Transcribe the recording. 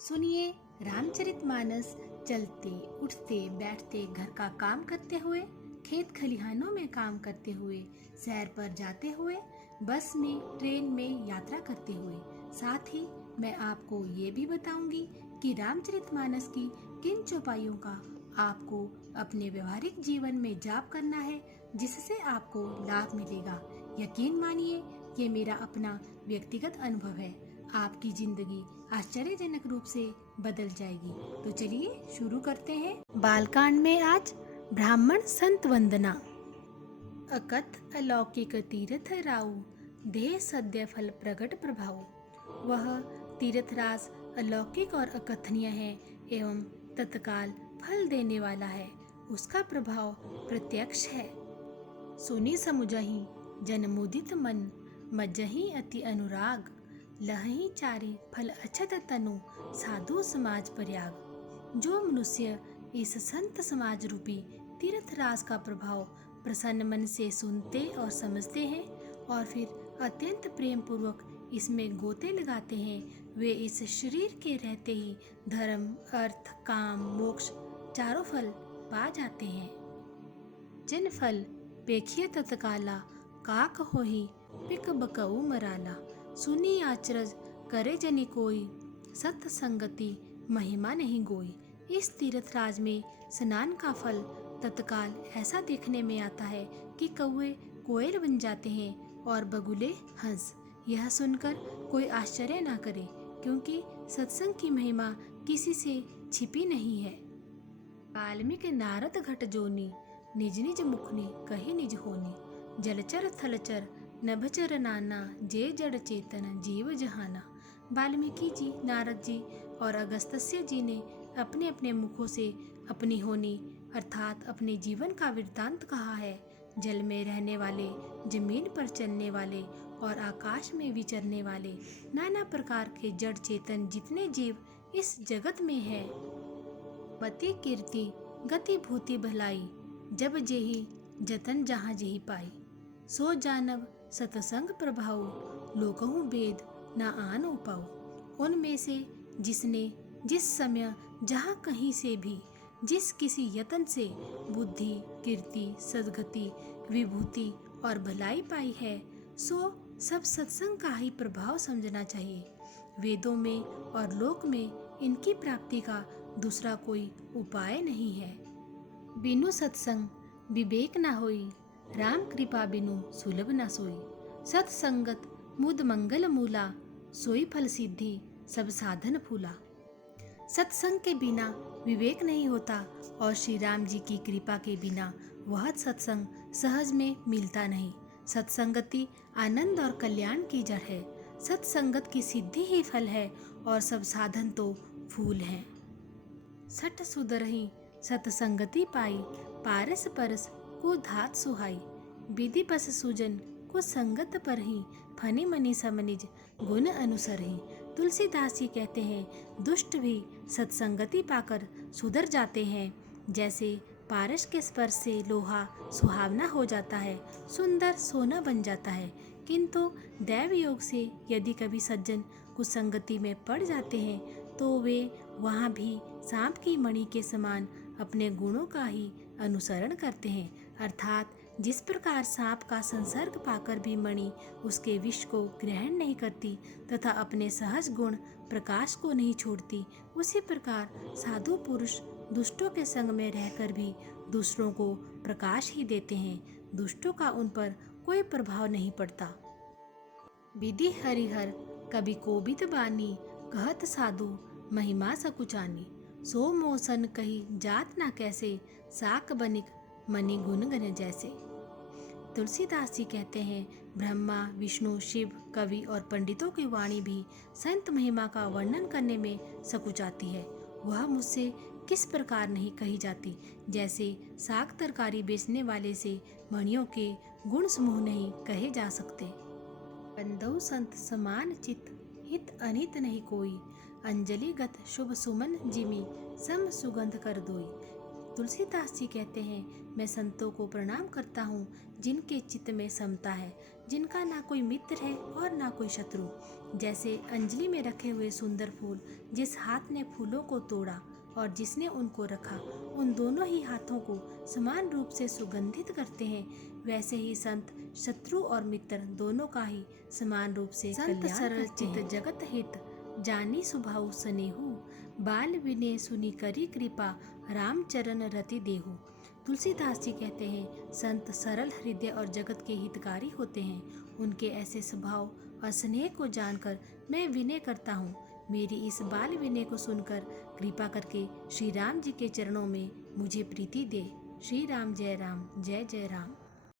सुनिए रामचरितमानस। चलते उठते बैठते, घर का काम करते हुए, खेत खलिहानों में काम करते हुए, सैर पर जाते हुए, बस में ट्रेन में यात्रा करते हुए, साथ ही मैं आपको ये भी बताऊंगी कि रामचरितमानस की किन चौपाइयों का आपको अपने व्यवहारिक जीवन में जाप करना है, जिससे आपको लाभ मिलेगा। यकीन मानिए, ये मेरा अपना व्यक्तिगत अनुभव है। आपकी जिंदगी आश्चर्यजनक रूप से बदल जाएगी। तो चलिए शुरू करते हैं। बालकांड में आज ब्राह्मण संत वंदना। अकथ अलौकिक तीर्थ राउ, देह सद्य फल प्रगट प्रभाव। वह तीर्थराज अलौकिक और अकथनीय है एवं तत्काल फल देने वाला है। उसका प्रभाव प्रत्यक्ष है। सुनी समुझहि जन मुदित मन, मज्जहि अति अनुराग। लहहि चारि फल अछत तनु, साधु समाज पर्याग। जो मनुष्य इस संत समाज रूपी तीर्थराज का प्रभाव प्रसन्न मन से सुनते और समझते हैं और फिर अत्यंत प्रेम पूर्वक इसमें गोते लगाते हैं, वे इस शरीर के रहते ही धर्म, अर्थ, काम, मोक्ष चारों फल पा जाते हैं। जिन फल पेखिय तत्काला, काक होहि पिक बकऊ मराला। सुनी आचरज करे जनि कोई, सत संगति महिमा नहीं गोई। इस तीर्थराज में स्नान का फल तत्काल ऐसा देखने में आता है कि कौवे कोयल बन जाते हैं और बगुले हंस। यह सुनकर कोई आश्चर्य ना करे, क्योंकि सत्संग की महिमा किसी से छिपी नहीं है। वाल्मीकि नारद घट जोनी, निज निज मुखनी कही निज होनी। जलचर थलचर नभचर नाना, जे जड़ चेतन जीव जहाना। वाल्मीकि जी, नारद जी और अगस्त्य जी ने अपने अपने मुखों से अपनी होनी अर्थात अपने जीवन का वृत्तांत कहा है। जल में रहने वाले, जमीन पर चलने वाले और आकाश में विचरने वाले नाना प्रकार के जड़ चेतन जितने जीव इस जगत में है, मति कीर्ति गति भूति भलाई, जब जेहि जतन जहाँ जेहि पाई। सो जानव सतसंग प्रभाव, लोकहु वेद न आन उपाऊ। उनमें से जिसने जिस समय जहाँ कहीं से भी जिस किसी यतन से बुद्धि, कीर्ति, सद्गति, विभूति और भलाई पाई है, सो सब सत्संग का ही प्रभाव समझना चाहिए। वेदों में और लोक में इनकी प्राप्ति का दूसरा कोई उपाय नहीं है। बिनु सत्संग विवेक न होई, राम कृपा बिनु सुलभ न सोई। सत्संगत मुद मंगल मूला, सोई फल सिद्धि सब साधन फूला। सत्संग के बिना विवेक नहीं होता और श्री राम जी की कृपा के बिना वह सत्संग सहज में मिलता नहीं। सत्संगति आनंद और कल्याण की जड़ है। सत्संगत की सिद्धि ही फल है और सब साधन तो फूल हैं। सठ सुधरहि सतसंगति पाई, पारस परस को धात सुहाई। विधि बस सुजन को संगत परहि, फनि मनि समनिज गुण अनुसरहि। तुलसीदास जी कहते हैं, दुष्ट भी सत्संगति पाकर सुधर जाते हैं। जैसे पारस के स्पर्श से लोहा सुहावना हो जाता है, सुंदर सोना बन जाता है, किंतु दैव योग से यदि कभी सज्जन कुसंगति में पड़ जाते हैं तो वे वहाँ भी सांप की मणि के समान अपने गुणों का ही अनुसरण करते हैं। अर्थात जिस प्रकार सांप का संसर्ग पाकर भी मणि उसके विष को ग्रहण नहीं करती तथा अपने सहज गुण प्रकाश को नहीं छोड़ती, उसी प्रकार साधु पुरुष दुष्टों के संग में रहकर भी दूसरों को प्रकाश ही देते हैं। दुष्टों का उन पर कोई प्रभाव नहीं पड़ता। विधि हरिहर कभी कोबित बानी, कहत साधु महिमा सकुचानी। सो मोसन कही जात ना कैसे, साक बनिक मनि गुण गण जैसे। तुलसीदास जी कहते हैं, ब्रह्मा, विष्णु, शिव, कवि और पंडितों की वाणी भी संत महिमा का वर्णन करने में सकुचाती है। वह मुझसे किस प्रकार नहीं कही जाती, जैसे साग तरकारी बेचने वाले से मणियों के गुण समूह नहीं कहे जा सकते। बंधु संत समान चित, हित अनित नहीं कोई। अंजलिगत शुभ सुमन जिमि, सम सुगंध कर दोई। तुलसीदास जी कहते हैं, मैं संतों को प्रणाम करता हूँ जिनके चित्त में समता है, जिनका ना कोई मित्र है और ना कोई शत्रु। जैसे अंजलि में रखे हुए सुंदर फूल, जिस हाथ ने फूलों को तोड़ा और जिसने उनको रखा, उन दोनों ही हाथों को समान रूप से सुगंधित करते हैं, वैसे ही संत शत्रु और मित्र दोनों का ही समान रूप से संत सरल चित जगत हित जानी सुभाउ सनेहु, बाल विनय सुनी करी कृपा राम चरण रति देहु। तुलसीदास जी कहते हैं, संत सरल हृदय और जगत के हितकारी होते हैं। उनके ऐसे स्वभाव और स्नेह को जानकर मैं विनय करता हूँ। मेरी इस बाल विनय को सुनकर कृपा करके श्री राम जी के चरणों में मुझे प्रीति दे। श्री राम जय जय राम।